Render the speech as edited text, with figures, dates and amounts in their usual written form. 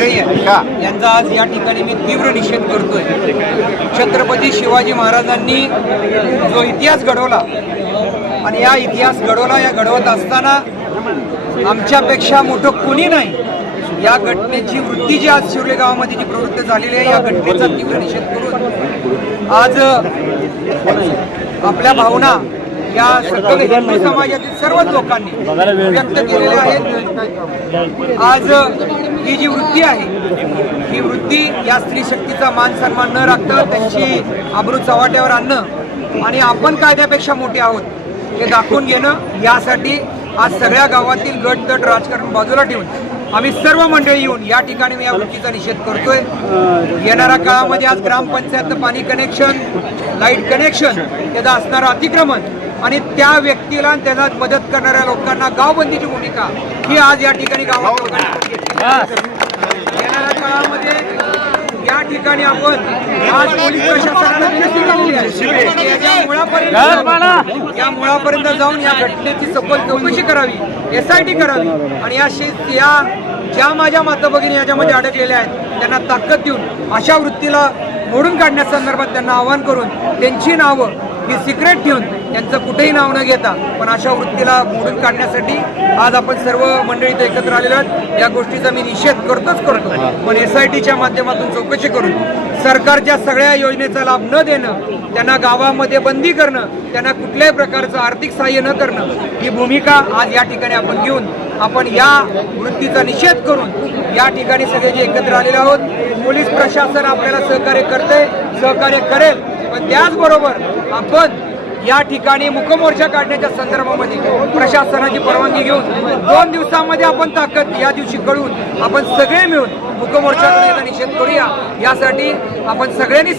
मंडळी आहे यांचा आज या ठिकाणी मी तीव्र निषेध करतोय। छत्रपती शिवाजी महाराजांनी जो इतिहास घडवला आणि या इतिहास घडवला, या घडवत असताना आमच्यापेक्षा मोठं कुणी नाही। या घटनेची वृत्ती जी आज शिवले गावामध्ये जी प्रवृत्त झालेली आहे, या घटनेचा तीव्र निषेध करून आज आपल्या भावना या सगळ्या हिंदू समाजातील सर्वच लोकांनी व्यक्त केलेल्या आहेत। आज ही जी वृत्ती आहे, ही वृत्ती या स्त्री शक्तीचा मान सन्मान न राखता त्यांची आबरू चव्हाट्यावर आणणं आणि आपण कायद्यापेक्षा मोठे आहोत हे दाखवून घेणं, यासाठी आज सगळ्या गावातील गट तट राजकारण बाजूला ठेवून आम्ही सर्व मंडळी येऊन या ठिकाणी मी या वृत्तीचा निषेध करतोय। येणाऱ्या काळामध्ये आज ग्रामपंचायतचं पाणी कनेक्शन, लाईट कनेक्शन, त्याचं असणारं अतिक्रमण आणि त्या व्यक्तीला आणि त्याला मदत करणाऱ्या लोकांना गावबंदीची भूमिका ही आज या ठिकाणी गावात येणाऱ्या काळामध्ये या ठिकाणी आपण आज पोलीस प्रशासनाला विनंती केलेली आहे या मुळापर्यंत जाऊन या घटनेची सखोल चौकशी करावी, SIT करावी आणि या ज्या माझ्या माता भगिनी याच्यामध्ये अडकलेल्या आहेत त्यांना ताकद देऊन अशा वृत्तीला मोडून काढण्यासंदर्भात त्यांना आवाहन करून त्यांची नावं ही सिक्रेट ठेवून त्यांचं कुठेही नाव न घेता पण अशा वृत्तीला मोडून काढण्यासाठी आज आपण सर्व मंडळी इथे एकत्र आलेलो आहोत। या गोष्टीचा मी निषेध करतो पण SITच्या माध्यमातून चौकशी करून सरकारच्या सगळ्या योजनेचा लाभ न देणं, त्यांना गावामध्ये बंदी करणं, त्यांना कुठल्याही प्रकारचं आर्थिक सहाय्य न करणं ही भूमिका आज या ठिकाणी आपण घेऊन आपण या वृत्तीचा निषेध करून या ठिकाणी सगळे जे एकत्र आलेले आहोत। पोलीस प्रशासन आपल्याला सहकार्य करते, सहकार्य करेल, पण त्याचबरोबर आपण या ठिकाणी मुकमोर्चा काढण्याच्या संदर्भामध्ये प्रशासनाची परवानगी घेऊन 2 दिवसांमध्ये आपण ताकद या दिवशी कळून आपण सगळे मिळून मुकमोर्चा करण्याचा निषेध करूया। यासाठी आपण सगळ्यांनी